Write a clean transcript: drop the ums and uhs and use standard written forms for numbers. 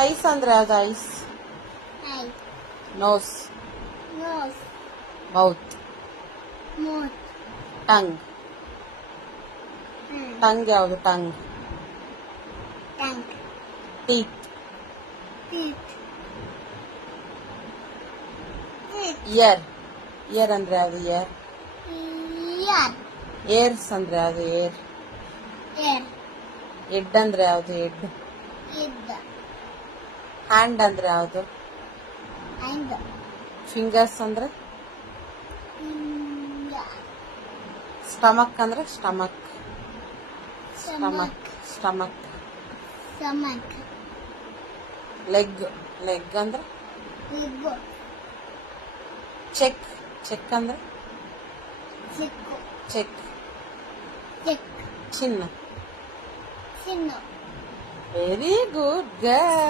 Ice ಅಂದ್ರೆ ಯಾವ್ದು? Eyes. Eye. Nose. Nose. Mouth. Mouth. Tongue. Tongue ಯಾವುದು? Tongue. Tongue. Teeth. Teeth. Teeth. Ear. Ear ಅಂದ್ರೆ ಯಾವ್ದು? Year. Ear. ಏರ್ಸ್ ಅಂದ್ರೆ ಯಾವ್ದು? ಏರ್. Ear. ಹೆಡ್ ಅಂದ್ರೆ ಯಾವ್ದು? ಹೆಡ್. Head. ಹ್ಯಾಂಡ್ ಅಂದ್ರೆ ಯಾವ್ದು? Hand. ಫಿಂಗರ್ಸ್ ಅಂದ್ರೆ? Finger. ಸ್ಟಮಕ್ ಅಂದ್ರೆ? Stomach. Stomach. Stomach. Stomach. Leg. Leg ಅಂದ್ರೆ? Leg. ಚೆಕ್. ಚೆಕ್ ಅಂದ್ರೆ? Cheek. ಚೆಕ್. Check. ಚಿನ್ನ. Chin. Very good girl.